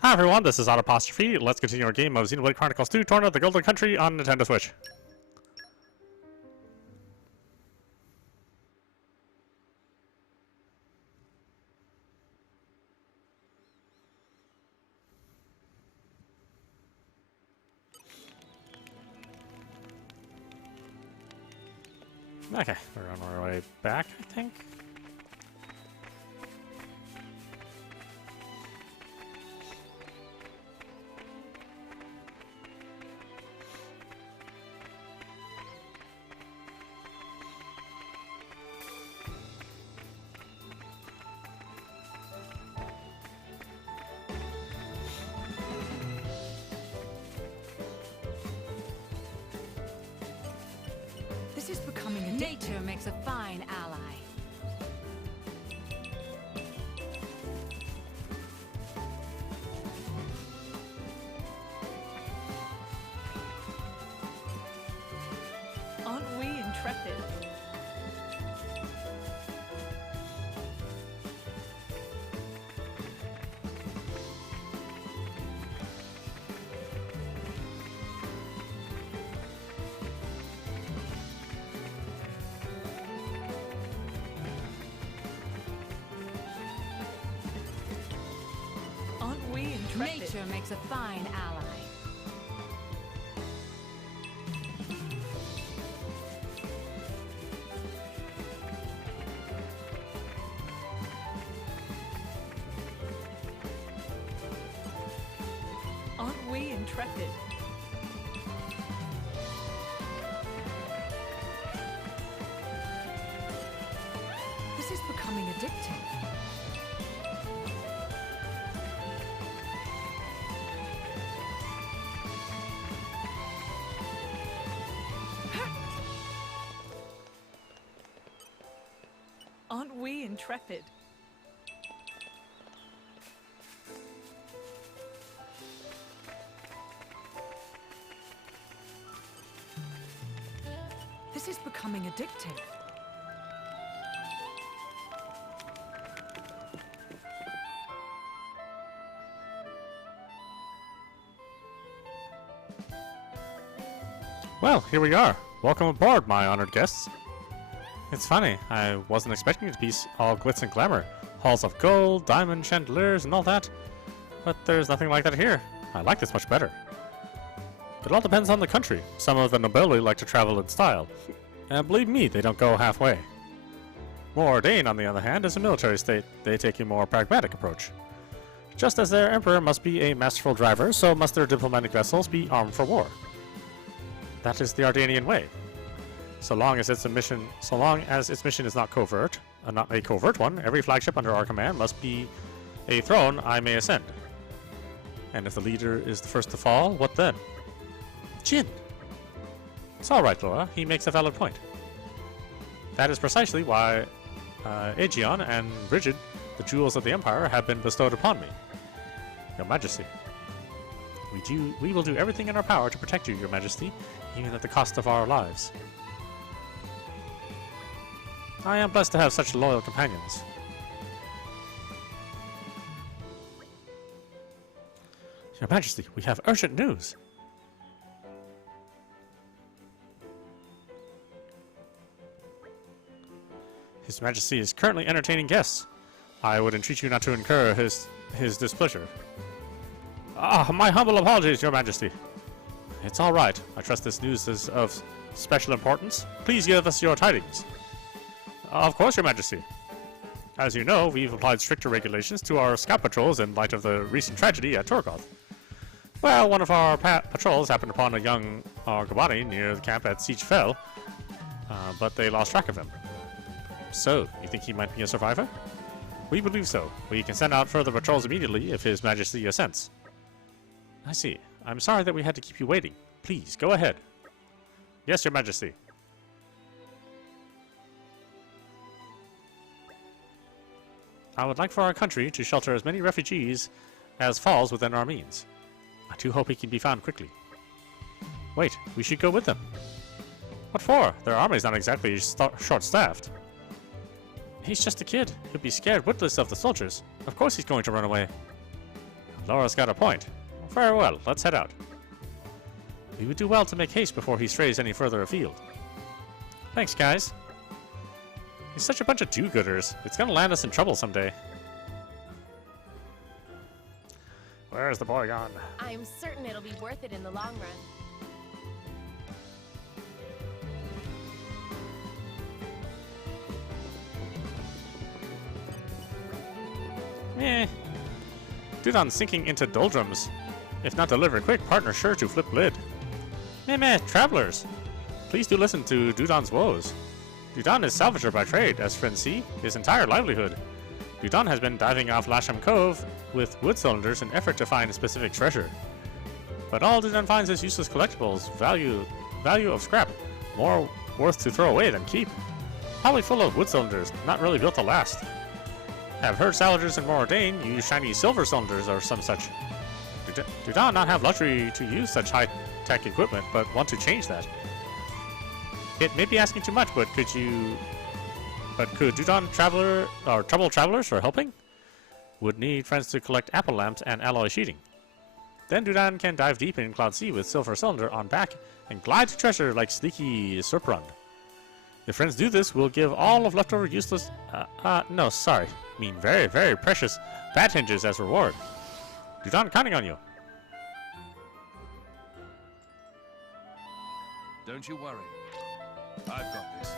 Hi everyone, this is audap. Let's continue our game of Xenoblade Chronicles 2 Torna, the Golden Country on Nintendo Switch. Okay, we're on our way back, I think. This is becoming a nature makes a fine ally. Aren't we intrepid? Aren't we intrepid? Nature makes a fine ally. Aren't we intrepid? This is becoming addictive. Aren't we intrepid? This is becoming addictive. Well, here we are. Welcome aboard, my honored guests. It's funny, I wasn't expecting it to be all glitz and glamour. Halls of gold, diamond chandeliers, and all that. But there's nothing like that here. I like this much better. It all depends on the country. Some of the nobility like to travel in style. And believe me, they don't go halfway. Mordane, on the other hand, is a military state. They take a more pragmatic approach. Just as their emperor must be a masterful driver, so must their diplomatic vessels be armed for war. That is the Ardanian way. So long as its mission is not a covert one, every flagship under our command must be a throne I may ascend. And if the leader is the first to fall, what then? Jin! It's alright, Laura. He makes a valid point. That is precisely why Aegeon and Brigid, the jewels of the Empire, have been bestowed upon me. Your Majesty. We will do everything in our power to protect you, Your Majesty, even at the cost of our lives. I am blessed to have such loyal companions. Your Majesty, we have urgent news. His Majesty is currently entertaining guests. I would entreat you not to incur his displeasure. Ah, my humble apologies, Your Majesty. It's all right. I trust this news is of special importance. Please give us your tidings. Of course, Your Majesty. As you know, we've applied stricter regulations to our scout patrols in light of the recent tragedy at Torgoth. Well, one of our patrols happened upon a young Argobani near the camp at Siege Fell, but they lost track of him. So, you think he might be a survivor? We believe so. We can send out further patrols immediately if His Majesty assents. I see. I'm sorry that we had to keep you waiting. Please, go ahead. Yes, Your Majesty. I would like for our country to shelter as many refugees as falls within our means. I do hope he can be found quickly. Wait, we should go with them. What for? Their army's not exactly short-staffed. He's just a kid. He'll be scared witless of the soldiers. Of course he's going to run away. Laura's got a point. Very well, let's head out. We would do well to make haste before he strays any further afield. Thanks, guys. He's such a bunch of do-gooders. It's gonna land us in trouble someday. Where's the boy gone? I'm certain it'll be worth it in the long run. Dudon's sinking into doldrums. If not delivered quick, partner sure to flip lid. Meh, travelers. Please do listen to Dudon's woes. Dudon is salvager by trade, as friends see, his entire livelihood. Dudon has been diving off Lasham Cove with wood cylinders in effort to find a specific treasure. But all Dudon finds is useless collectibles, value of scrap, more worth to throw away than keep. Probably full of wood cylinders, not really built to last. I've heard salvagers in Moradane use shiny silver cylinders or some such. Dudon not have luxury to use such high-tech equipment, but want to change that. It may be asking too much, but could Dudon trouble travelers for helping? Would need friends to collect apple lamps and alloy sheeting. Then Dudon can dive deep in Cloud Sea with silver cylinder on back and glide to treasure like sneaky Serprun. If friends do this, we'll give all of leftover useless, no, sorry, mean very, very precious bat hinges as reward. Dudon counting on you. Don't you worry. I've got this.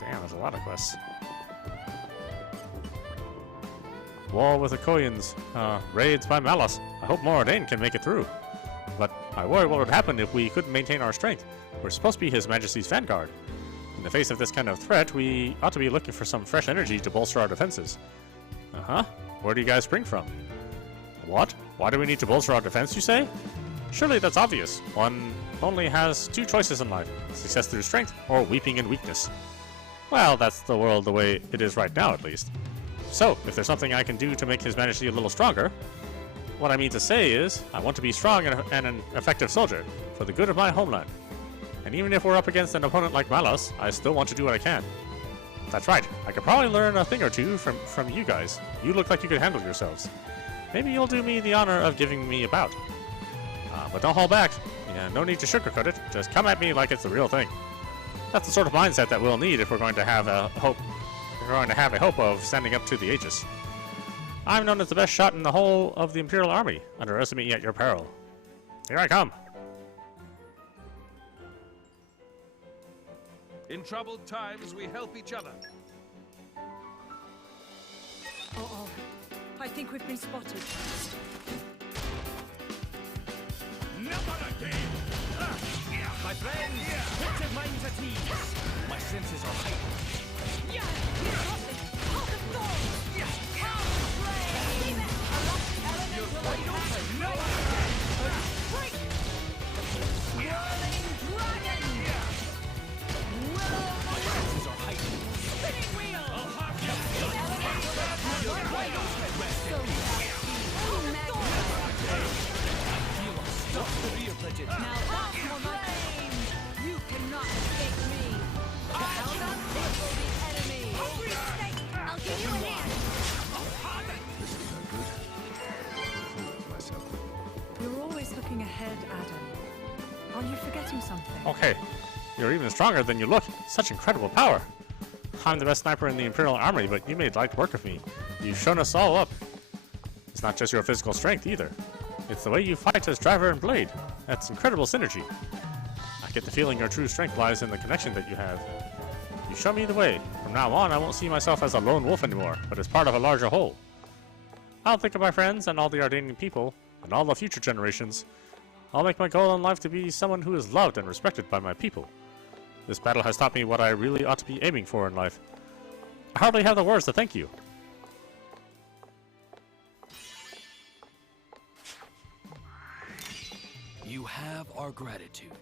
Damn, there's a lot of quests. War with the Koyans. Raids by Malos. I hope Moradane can make it through. But I worry what would happen if we couldn't maintain our strength. We're supposed to be His Majesty's vanguard. In the face of this kind of threat, we ought to be looking for some fresh energy to bolster our defenses. Uh-huh. Where do you guys spring from? What? Why do we need to bolster our defense, you say? Surely that's obvious. One only has two choices in life. Success through strength, or weeping in weakness. Well, that's the world the way it is right now, at least. So, if there's something I can do to make His Majesty a little stronger, what I mean to say is, I want to be strong and an effective soldier, for the good of my homeland. And even if we're up against an opponent like Malos, I still want to do what I can. That's right, I could probably learn a thing or two from you guys. You look like you could handle yourselves. Maybe you'll do me the honor of giving me a bout. But don't hold back. Yeah, no need to sugarcoat it. Just come at me like it's the real thing. That's the sort of mindset that we'll need if we're going to have a hope. If we're going to have a hope of standing up to the Aegis. I'm known as the best shot in the whole of the Imperial Army. Underestimate me at your peril. Here I come. In troubled times, we help each other. Uh-oh. I think we've been spotted. Never again! My friends, put your minds at ease. My senses are heightened. Yeah! He's got it! Hold the thorn! Flame! You're wide open. No! Break! Whirling dragon! My senses are heightened. Spinning wheel! You're wide open. Stop the rear, Bridget. Now that's more like flame! You cannot escape me! Held up, this will be enemy! I'll give you a hand! This is no good. Fool myself. You're always looking ahead, Adam. Are you forgetting something? Okay, you're even stronger than you look. Such incredible power. I'm the best sniper in the Imperial Army, but you made light work of me. You've shown us all up. It's not just your physical strength either. It's the way you fight as driver and blade. That's incredible synergy. I get the feeling your true strength lies in the connection that you have. You show me the way. From now on, I won't see myself as a lone wolf anymore, but as part of a larger whole. I'll think of my friends and all the Ardanian people, and all the future generations. I'll make my goal in life to be someone who is loved and respected by my people. This battle has taught me what I really ought to be aiming for in life. I hardly have the words to thank you. You have our gratitude.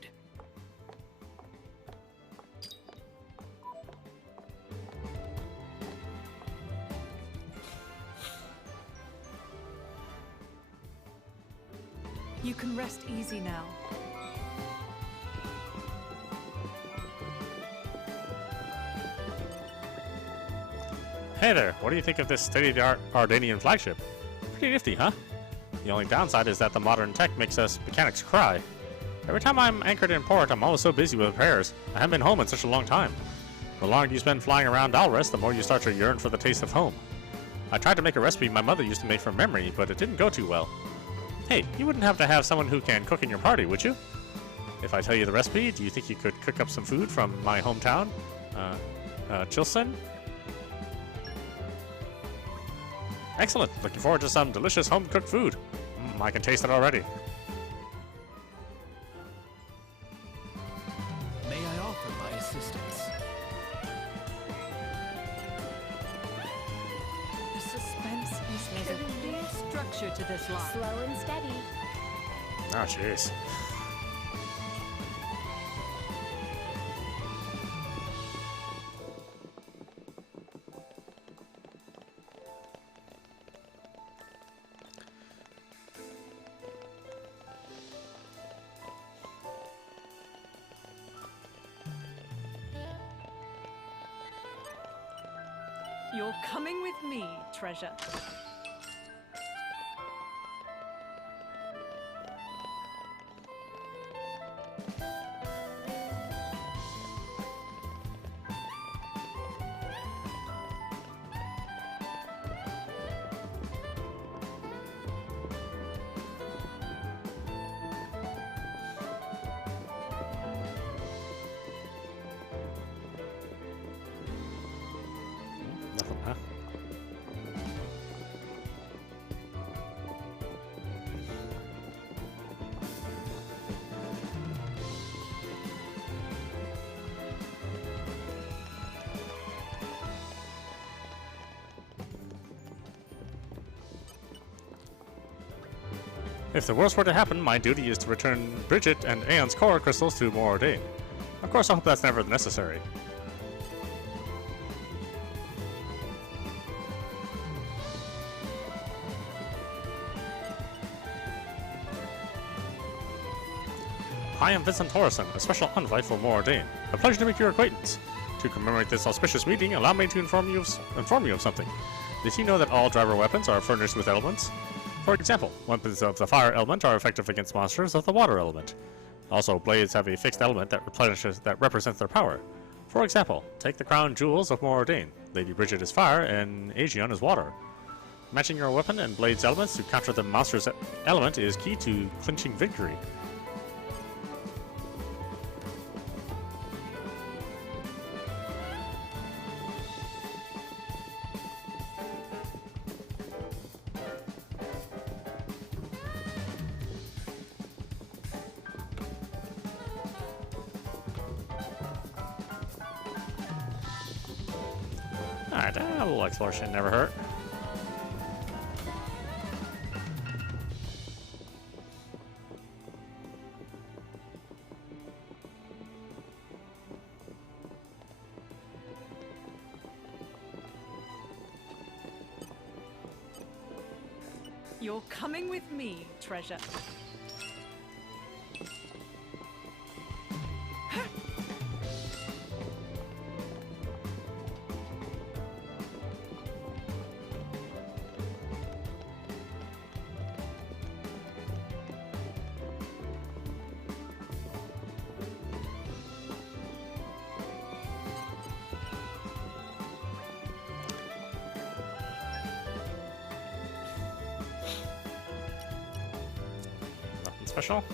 You can rest easy now. Hey there, what do you think of this state-of-the-art Ardanian flagship? Pretty nifty, huh? The only downside is that the modern tech makes us mechanics cry. Every time I'm anchored in port, I'm always so busy with repairs. I haven't been home in such a long time. The longer you spend flying around Dalris, the more you start to yearn for the taste of home. I tried to make a recipe my mother used to make from memory, but it didn't go too well. Hey, you wouldn't have to have someone who can cook in your party, would you? If I tell you the recipe, do you think you could cook up some food from my hometown? Chilson? Excellent. Looking forward to some delicious home-cooked food. I can taste it already. May I offer my assistance? The suspense is There's a clear structure to this line. Slow and steady. Oh, jeez. You're coming with me, treasure. Nothing, huh? If the worst were to happen, my duty is to return Bridget and Aeon's core crystals to Moradin. Of course, I hope that's never necessary. I am Vincent Horrison, a special envoy for Moradin. A pleasure to make your acquaintance. To commemorate this auspicious meeting, allow me to inform you of something. Did you know that all driver weapons are furnished with elements? For example, weapons of the fire element are effective against monsters of the water element. Also, blades have a fixed element that represents their power. For example, take the crown jewels of Moradin. Lady Bridget is fire and Aegon is water. Matching your weapon and blade's elements to counter the monster's element is key to clinching victory. Alright, a little exploration never hurt. You're coming with me, treasure. Nothing special.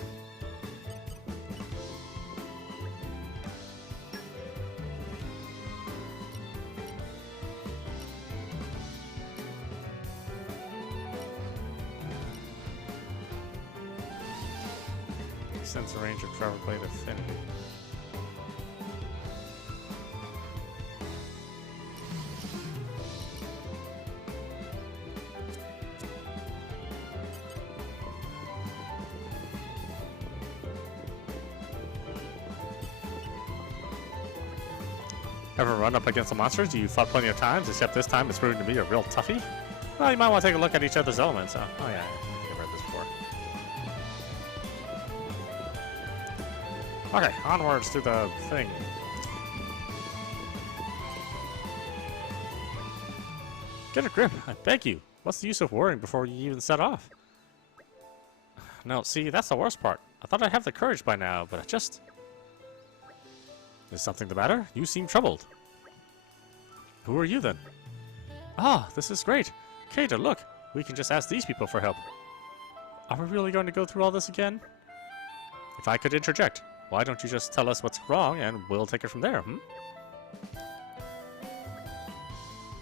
Sense the range of travel blade affinity. Ever run up against the monsters you fought plenty of times, except this time it's proving to be a real toughie? Well, you might want to take a look at each other's elements. Oh yeah, I think I've read this before. Okay, onwards to the thing. Get a grip, I beg you. What's the use of worrying before you even set off? No, see, that's the worst part. I thought I'd have the courage by now, but I just... Is something the matter? You seem troubled. Who are you then? Ah, this is great. Kata, look. We can just ask these people for help. Are we really going to go through all this again? If I could interject, why don't you just tell us what's wrong and we'll take it from there, hmm?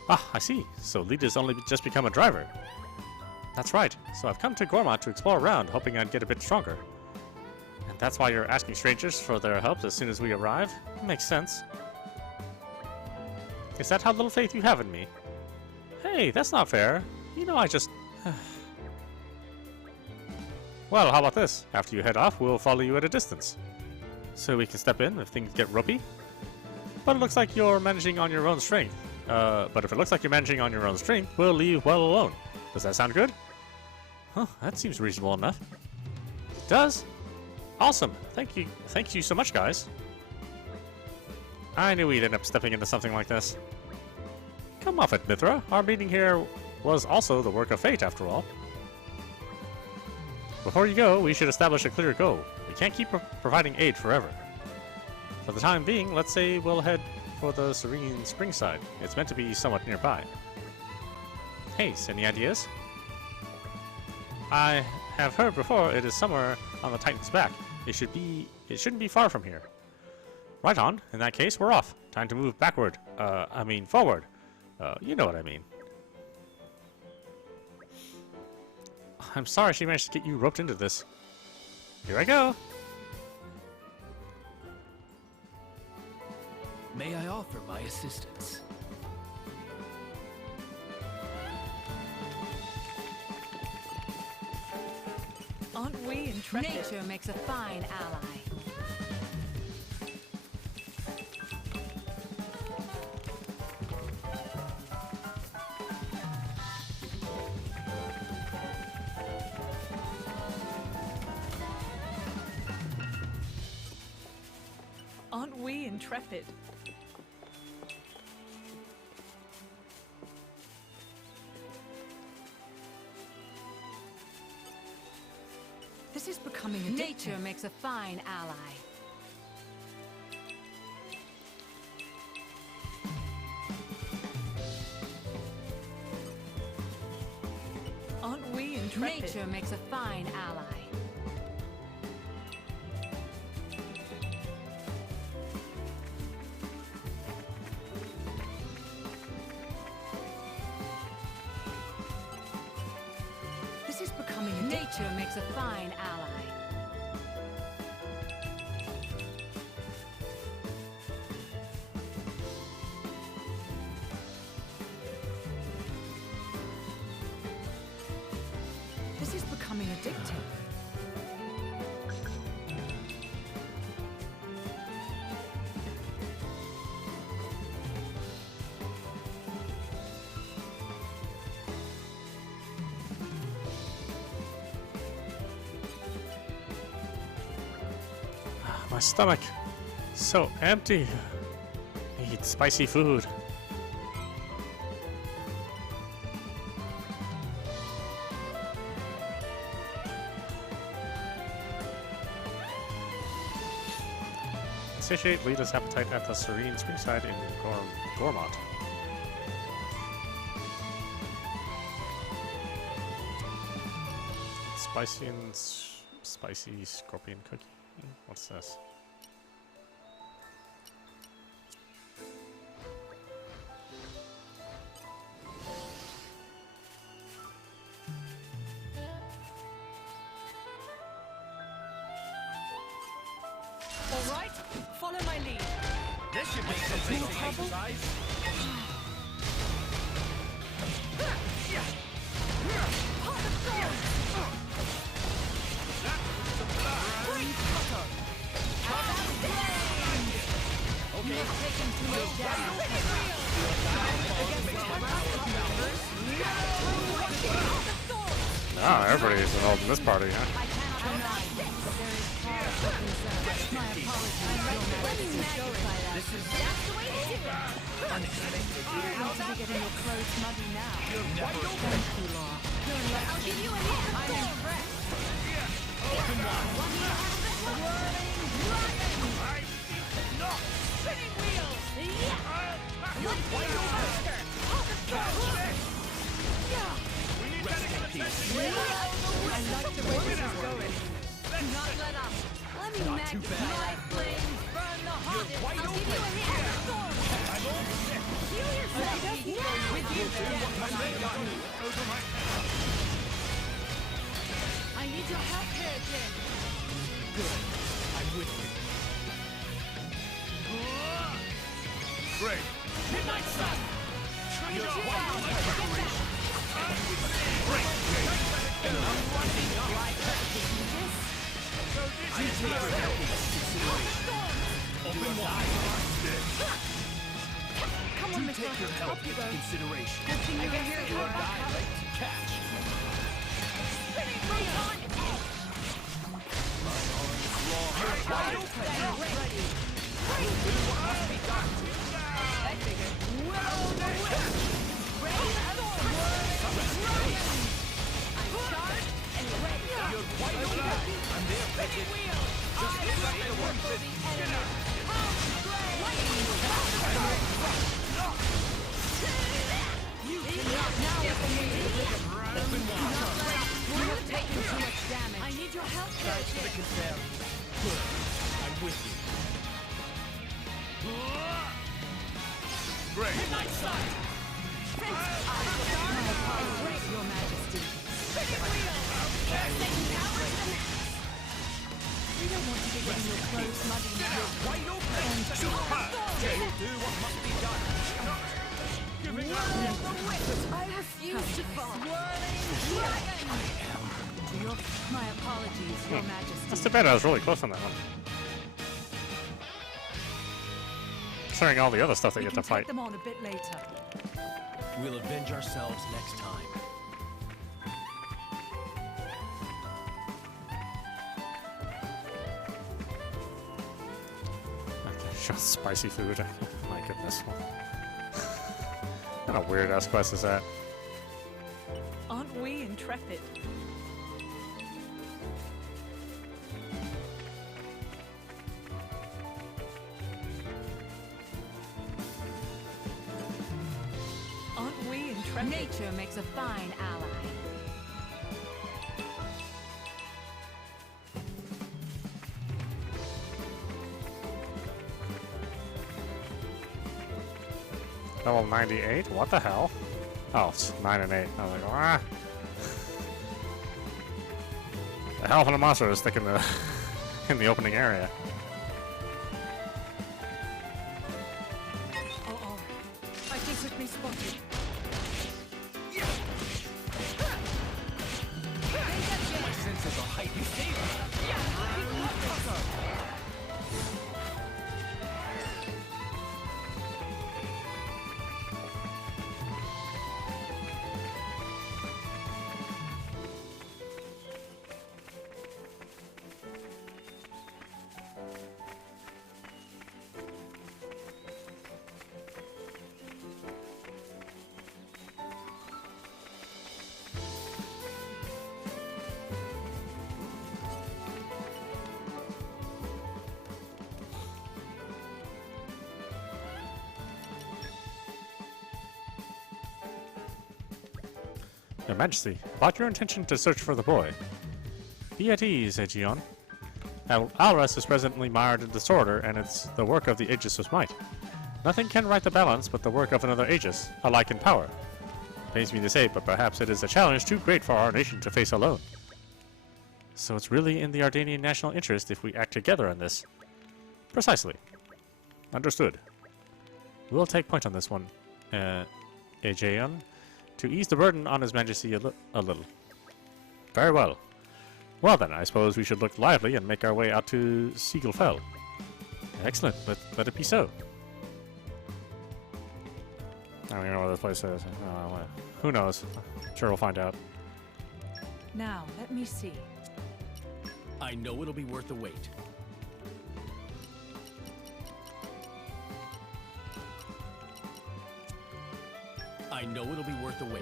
Ah, I see. So Lita's only just become a driver. That's right. So I've come to Gormat to explore around, hoping I'd get a bit stronger. And that's why you're asking strangers for their help as soon as we arrive? Makes sense. Is that how little faith you have in me? Hey, that's not fair. You know I just... Well, how about this? After you head off, we'll follow you at a distance. So we can step in if things get ropey. But it looks like you're managing on your own strength. But if it looks like you're managing on your own strength, we'll leave well alone. Does that sound good? Huh, that seems reasonable enough. It does? Awesome. Thank you so much, guys. I knew we'd end up stepping into something like this. Come off it, Mithra. Our meeting here was also the work of fate, after all. Before you go, we should establish a clear goal. We can't keep providing aid forever. For the time being, let's say we'll head for the serene Springside. It's meant to be somewhat nearby. Hey, any ideas? I have heard before it is somewhere on the Titan's back. It shouldn't be far from here. Right on. In that case, we're off. Time to move backward. I mean forward. You know what I mean. I'm sorry she managed to get you roped into this. Here I go. May I offer my assistance? Aren't we intrepid? Nature makes a fine ally. Aren't we intrepid? This is becoming addictive. Nature makes a fine ally. Aren't we intrepid? Nature makes a fine ally. This is becoming addictive. Nature makes a fine ally. This is becoming addictive. My stomach. So empty. Need spicy food. Satiate Lita's appetite at the serene Springside in Gormat. Spicy scorpion cookie. What's this? All right, follow my lead. This should make some physical exercise. You have taken too much damage. Ah, everybody's involved in this party, huh? I cannot deny that there is cause for concern. My apologies, Your Majesty. going. This is That's the way to do it. unexpected. You don't want to be getting your clothes muddy now. Thank you, Law. I'll give you a little I'm impressed. One more whirling dragon. Spinning wheels. Yeah. Let's be faster. Hold the throne. Yeah. Rest in peace. I like the way this is going. Do not let up. Let me Not match too bad. my flames burn the hottest. wide I'll give you a hit of storm. I'm all set. Heal yourself. Yeah. With you, Over my I need your help here, Jin. Good. I'm with you. Great. Midnight Sun. You're I take your help into consideration. Open wide. Come on, Do Miss take your help Up you into go. consideration. Good thing you're here to You help and I us. like to catch. Spinning wheels on edge. Wide open. Ready. Do what must be done. I figured. Will the wisp. Ready and whirling dragon. I'm charged and ready. You're wide open. I'm there, Spinning Bridget. wheels. Just I get back will to work. cripple the enemy. You cannot now get the Open wide. You have taken too much damage. I need your help here, Thanks for the Jin. concern. Good. I'm with you. Great. Midnight Sun. Break your majesty. Spinning wheels. Taking power to the max. We don't want to be getting your clothes muddy now. Wide open. You'll do what must be done. Giving Whirl up. the whip. I refuse to fall. Whirling dragon. My apologies, your majesty. That's too bad. I was really close on that one. Considering all the other stuff they We get can to fight. take them on a bit later. We'll avenge ourselves next time. Okay, sure, spicy food. My goodness. What kind of weird ass quest is that? Aren't we intrepid? Aren't we intrepid? Nature makes a fine ally. Level 98? What the hell? Oh, it's 9 and 8. I was like, ah. The hell of a monster is sticking the in the opening area. Oh. I think we've been spotted. My senses are heightened. Your Majesty, about your intention to search for the boy. Be at ease, Aegeon. Alras is presently mired in disorder, and it's the work of the Aegis of Might. Nothing can right the balance but the work of another Aegis, alike in power. Pains me to say, but perhaps it is a challenge too great for our nation to face alone. So it's really in the Ardanian national interest if we act together on this. Precisely. Understood. We'll take point on this one, Aegeon, to ease the burden on His Majesty a little. Very well. Well then, I suppose we should look lively and make our way out to Seagull Fell. Excellent. Let it be so. I don't even know where this place is. Who knows? Sure, we'll find out. Now, let me see. I know it'll be worth the wait. I know it'll be worth the wait.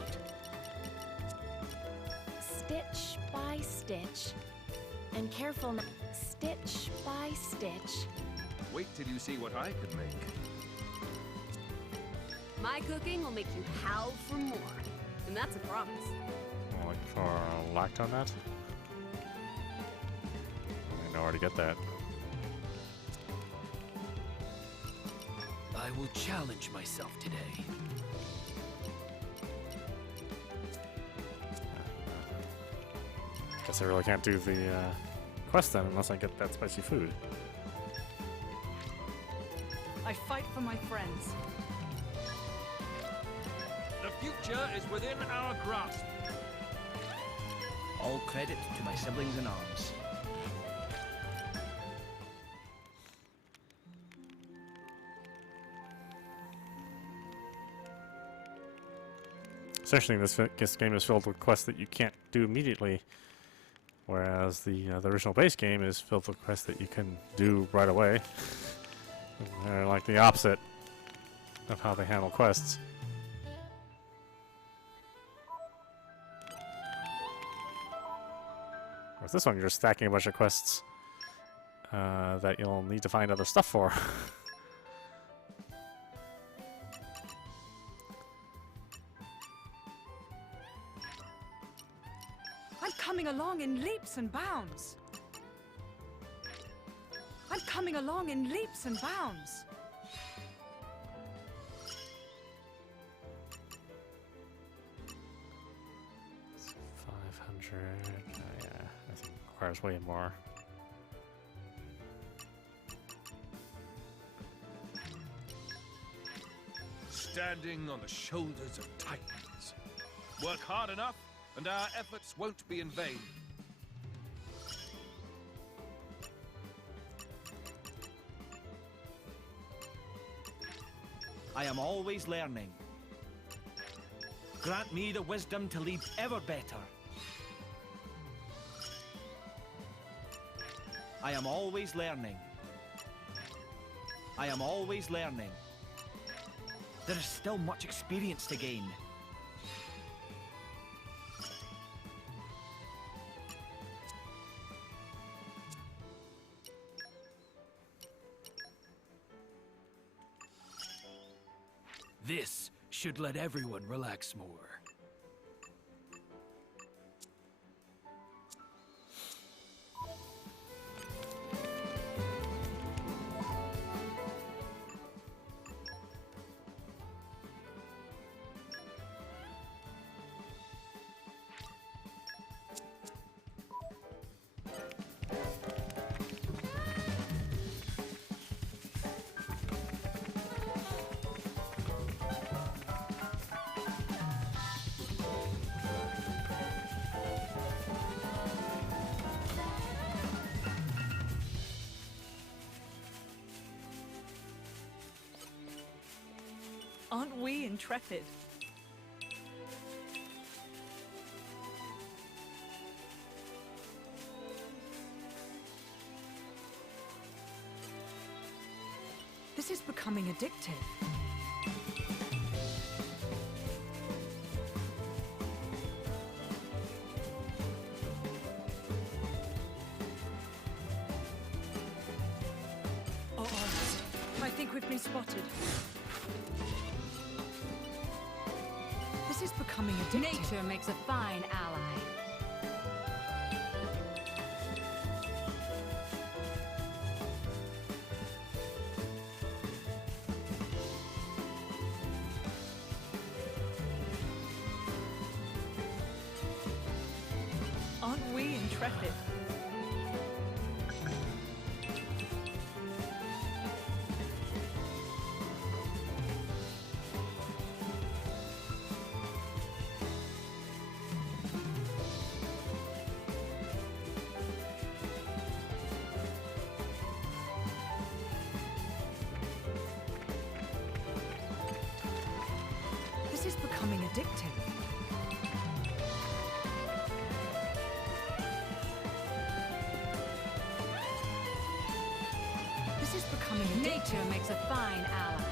Stitch by stitch. And careful not. Stitch by stitch. Wait till you see what I can make. My cooking will make you howl for more. And that's a promise. Like for Lactonet? I know where to get that. I will challenge myself today. Guess I really can't do the quest then unless I get that spicy food. I fight for my friends. The future is within our grasp. All credit to my siblings in arms. Essentially, this game is filled with quests that you can't do immediately, whereas the original base game is filled with quests that you can do right away. They're like the opposite of how they handle quests. With this one, you're just stacking a bunch of quests that you'll need to find other stuff for. I'm coming along in leaps and bounds. I'm coming along in leaps and bounds. So 500. Yeah, I think it requires way more. Standing on the shoulders of titans. Work hard enough, and our efforts won't be in vain. I am always learning. Grant me the wisdom to lead ever better. I am always learning. I am always learning. There is still much experience to gain. This should let everyone relax more. Aren't we intrepid? This is becoming addictive. Oh, I think we've been spotted. This is becoming addictive. Nature makes a fine ally. Aren't we intrepid? This is becoming addictive. This is becoming addictive. Nature makes a fine ally.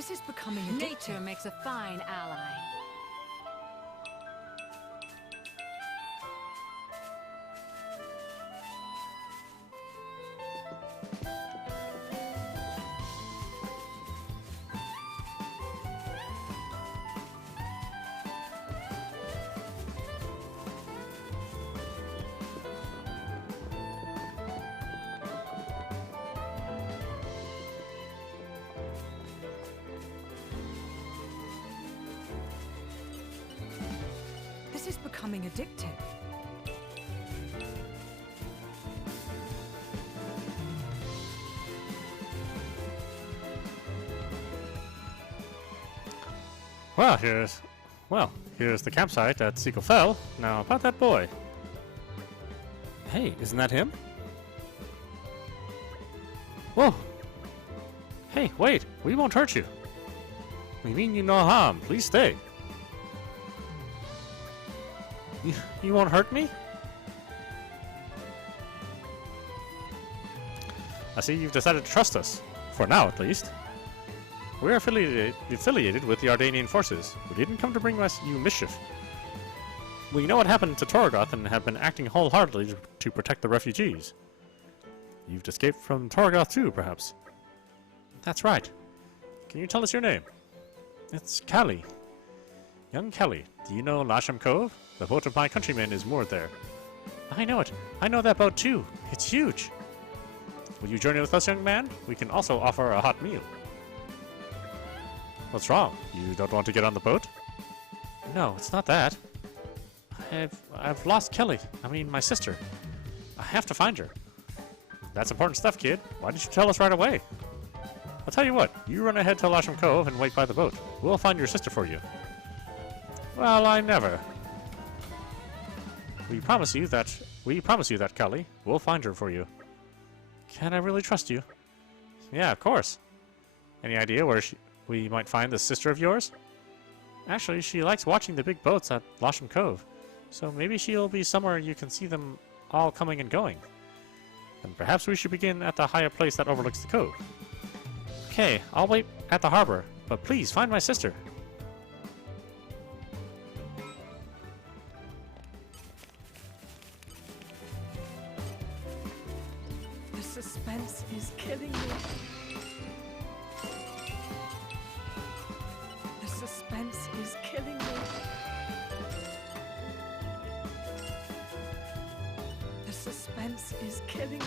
This is becoming addictive. Nature makes a fine ally. This is becoming addictive. Here's the campsite at Sequel Fell. Now about that boy. Hey, isn't that him? Whoa! Hey, wait! We won't hurt you. We mean you no harm. Please stay. You won't hurt me? I see you've decided to trust us. For now, at least. We're affiliated with the Ardanian forces. We didn't come to bring you mischief. We know what happened to Torgoth and have been acting wholeheartedly to protect the refugees. You've escaped from Torgoth too, perhaps? That's right. Can you tell us your name? It's Callie. Young Kelly, do you know Lasham Cove? The boat of my countrymen is moored there. I know it. I know that boat too. It's huge. Will you journey with us, young man? We can also offer a hot meal. What's wrong? You don't want to get on the boat? No, it's not that. I've lost Kelly. I mean, my sister. I have to find her. That's important stuff, kid. Why didn't you tell us right away? I'll tell you what. You run ahead to Lasham Cove and wait by the boat. We'll find your sister for you. Well, I never. We promise you that, Kelly. We'll find her for you. Can I really trust you? Yeah, of course. Any idea where we might find this sister of yours? Actually, she likes watching the big boats at Lasham Cove, so maybe she'll be somewhere you can see them all coming and going. Then perhaps we should begin at the higher place that overlooks the cove. Okay, I'll wait at the harbor, but please find my sister. The suspense is killing me. The suspense is killing me. The suspense is killing me.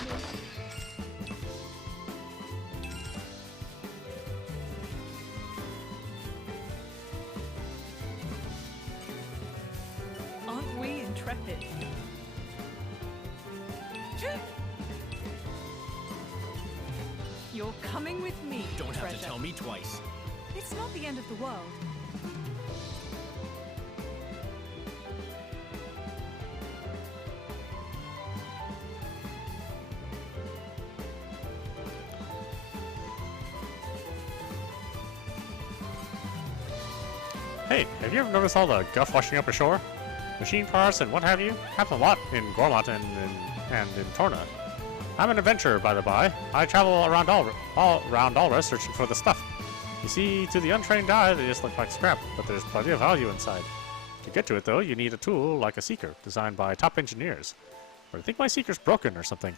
Aren't we intrepid? You're coming with me, Don't have treasure. to tell me twice. It's not the end of the world. Hey, have you ever noticed all the guff washing up ashore? Machine parts and what have you? Happen a lot in Gormott and in Torna. I'm an adventurer, by the by. I travel around Alra searching for the stuff. You see, to the untrained eye, they just look like scrap, but there's plenty of value inside. To get to it, though, you need a tool like a seeker, designed by top engineers. But I think my seeker's broken or something.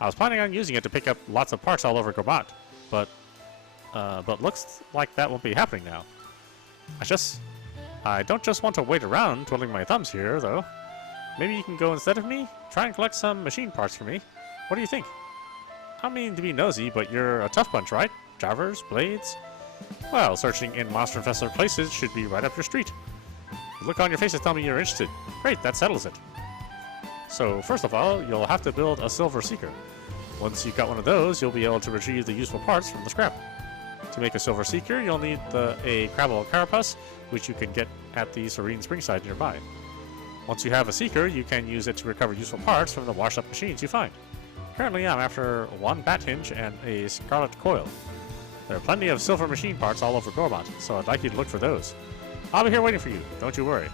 I was planning on using it to pick up lots of parts all over Gormott, but looks like that won't be happening now. I don't just want to wait around twiddling my thumbs here, though. Maybe you can go instead of me? Try and collect some machine parts for me. What do you think? I don't mean to be nosy, but you're a tough bunch, right? Drivers, blades? Well, searching in monster-infested places should be right up your street. The look on your faces tell me you're interested. Great, that settles it. So, first of all, you'll have to build a silver seeker. Once you've got one of those, you'll be able to retrieve the useful parts from the scrap. To make a silver seeker, you'll need a crabble carapace, which you can get at the Serene Springside nearby. Once you have a seeker, you can use it to recover useful parts from the washed-up machines you find. Currently, I'm after one bat hinge and a scarlet coil. There are plenty of silver machine parts all over Gormott, so I'd like you to look for those. I'll be here waiting for you, don't you worry.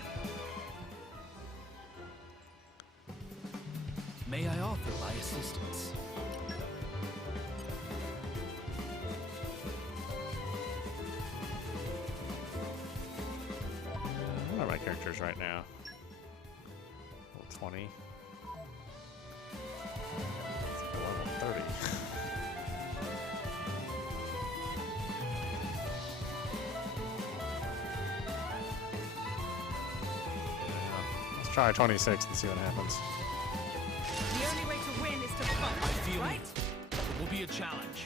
May I offer my assistance? are my characters right now? Level 20. Level 30. Let's try 26 and see what happens. The only way to win is to fight, right? It will be a challenge.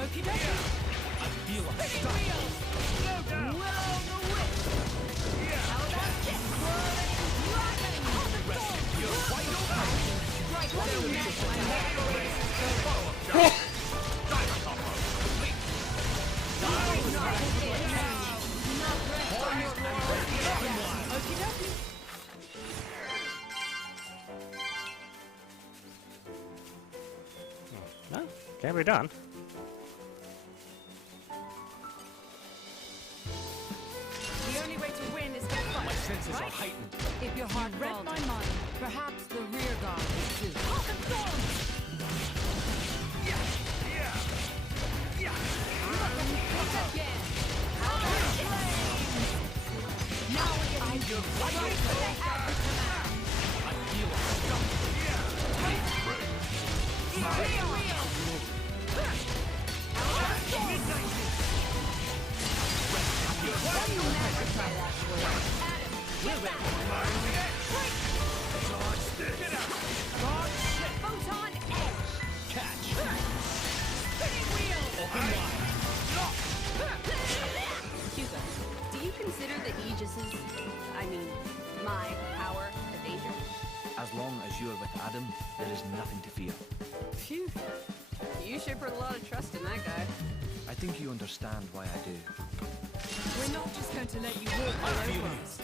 Okie dokie. I feel a stuff. No, can't be done. The only way to win is to fight. My senses are right? heightened. If your heart Read falters, my mind. perhaps the rear guard will do. Photon edge. Catch. Spinning wheel. Open wide. Hugo, do you consider the Aegis's, I mean, my power, a danger? As long as you are with Adam, there is nothing to fear. Phew. You sure put a lot of trust in that guy. I think you understand why I do. We're not just going to let you walk all over us.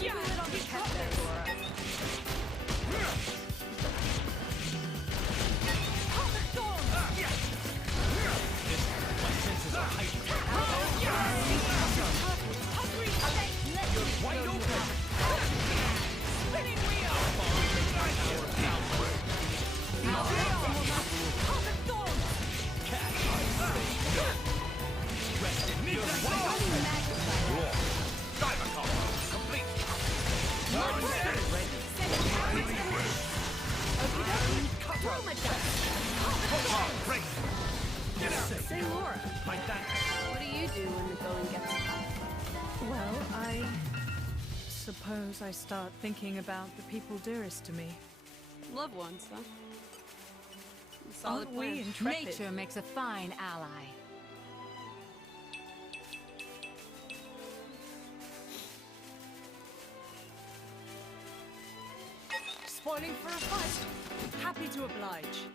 Yeah, you got there, Laura. My senses are heightened. You're wide open. Spinning wheel. Rest in me. You're wide open. Diver combo complete. Break. Get out. Say, Laura, Like that. what do you do when the going gets tough? Well, I suppose I start thinking about the people dearest to me. Loved ones, huh? Solid Aren't we plan. intrepid? Nature makes a fine ally. Spoiling for a fight. Happy to oblige.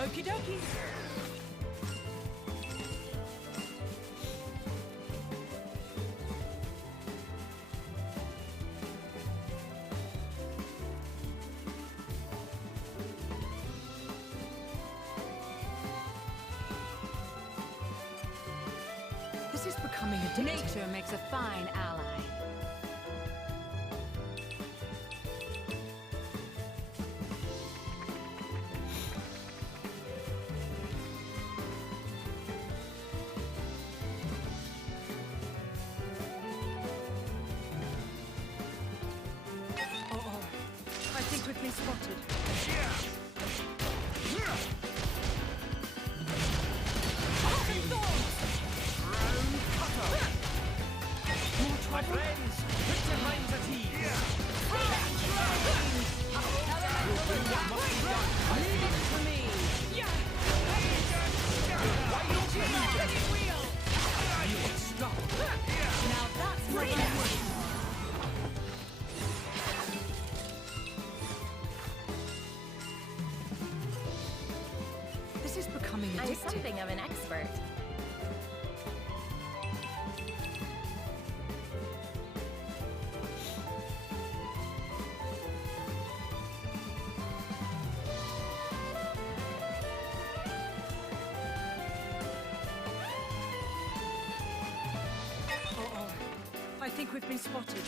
Okie dokie. This is becoming addictive. Nature makes a fine ally. Oh, I think we've been spotted. My friends, put your minds at ease. Now that's freedom. This is becoming I'm addictive. something of an expert. think we've been spotted.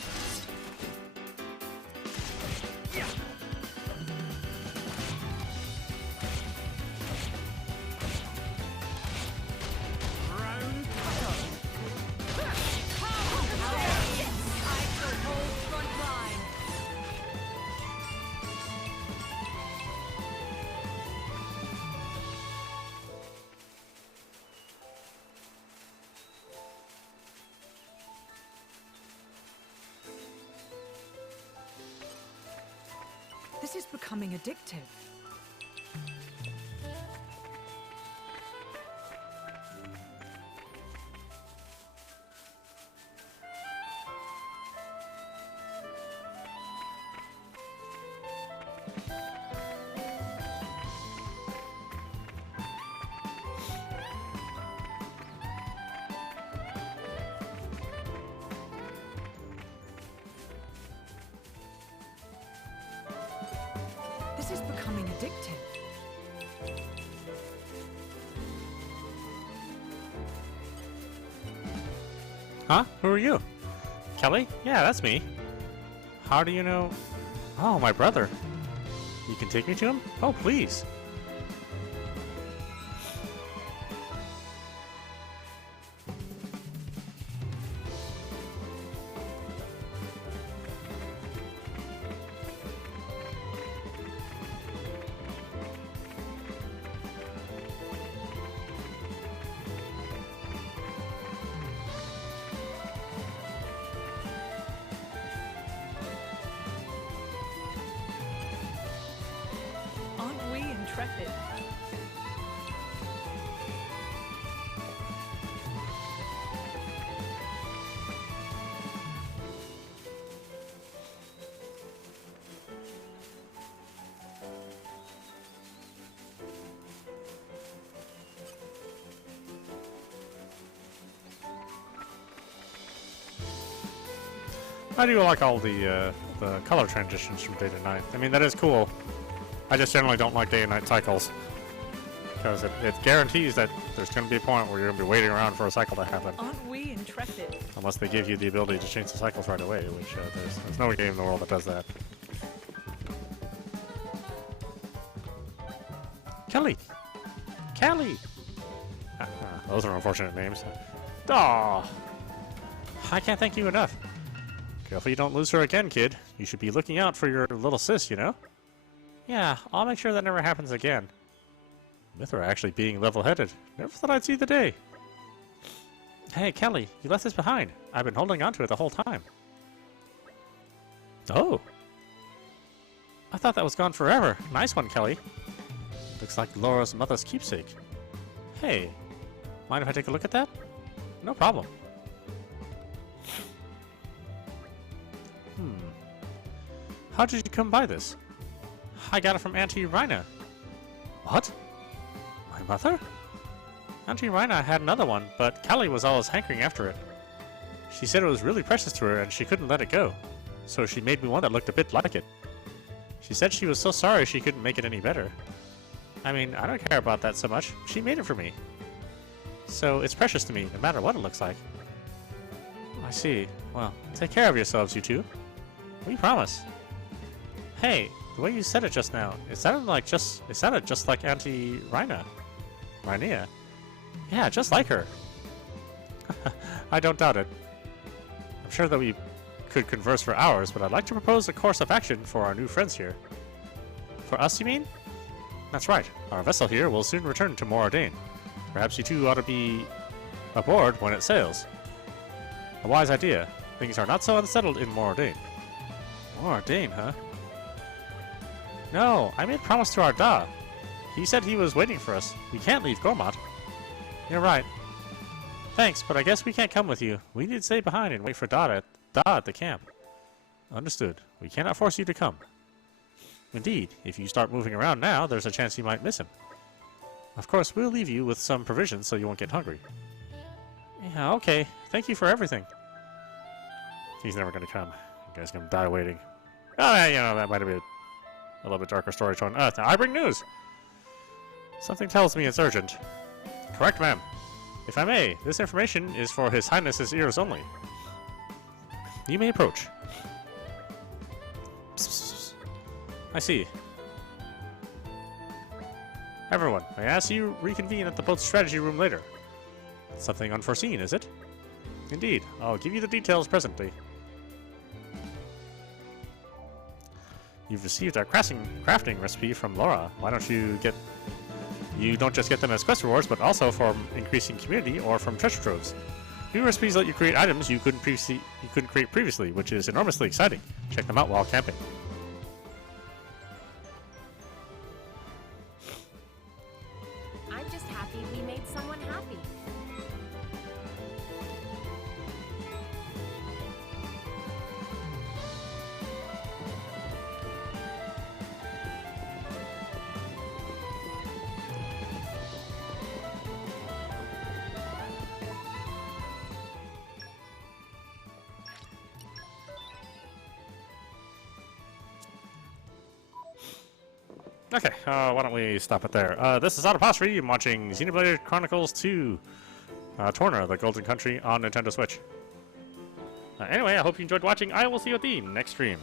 Round cutter. I shall hold front line. This is becoming addictive. This is becoming addictive. Huh? Who are you? Kelly? Yeah, that's me. How do you know? Oh, my brother. You can take me to him? Oh, please. Aren't we intrepid? I do like all the color transitions from day to night. I mean, that is cool. I just generally don't like day and night cycles. Because it guarantees that there's going to be a point where you're going to be waiting around for a cycle to happen. Aren't we intrepid? Unless they give you the ability to change the cycles right away, which there's no game in the world that does that. Kelly! Kelly! Those are unfortunate names. Aw! I can't thank you enough. Careful you don't lose her again, kid. You should be looking out for your little sis, you know? Yeah, I'll make sure that never happens again. Mithra actually being level-headed. Never thought I'd see the day. Hey, Kelly, you left this behind. I've been holding on to it the whole time. Oh. I thought that was gone forever. Nice one, Kelly. Looks like Laura's mother's keepsake. Hey, mind if I take a look at that? No problem. How did you come by this? I got it from Auntie Rhina. What? My mother? Auntie Rhina had another one, but Kelly was always hankering after it. She said it was really precious to her and she couldn't let it go, so she made me one that looked a bit like it. She said she was so sorry she couldn't make it any better. I mean, I don't care about that so much. She made it for me. So it's precious to me, no matter what it looks like. I see. Well, take care of yourselves, you two. We promise. Hey, the way you said it just now, it sounded just like Auntie Rhina. Rhina? Yeah, just like her. I don't doubt it. I'm sure that we could converse for hours, but I'd like to propose a course of action for our new friends here. For us, you mean? That's right. Our vessel here will soon return to Moradane. Perhaps you two ought to be aboard when it sails. A wise idea. Things are not so unsettled in Moradane. Moradane, huh? No, I made a promise to our Da. He said he was waiting for us. We can't leave Gormott. You're right. Thanks, but I guess we can't come with you. We need to stay behind and wait for Da at the camp. Understood. We cannot force you to come. Indeed, if you start moving around now, there's a chance you might miss him. Of course, we'll leave you with some provisions so you won't get hungry. Yeah, okay. Thank you for everything. He's never going to come. You guys going to die waiting. Oh, yeah, you know, that might have been a little bit darker story on Earth. I bring news! Something tells me it's urgent. Correct, ma'am. If I may, this information is for His Highness's ears only. You may approach. Psst, psst, psst. I see. Everyone, may I ask you reconvene at the boat's strategy room later? Something unforeseen, is it? Indeed. I'll give you the details presently. You've received our crafting recipe from Laura. Why don't you get... You don't just get them as quest rewards, but also from increasing community or from treasure troves. New recipes let you create items you couldn't create previously, which is enormously exciting. Check them out while camping. I'm just happy we made someone happy. Okay, why don't we stop it there? This is audap. I'm watching Xenoblade Chronicles 2, Torna, the Golden Country on Nintendo Switch. Anyway, I hope you enjoyed watching. I will see you at the next stream.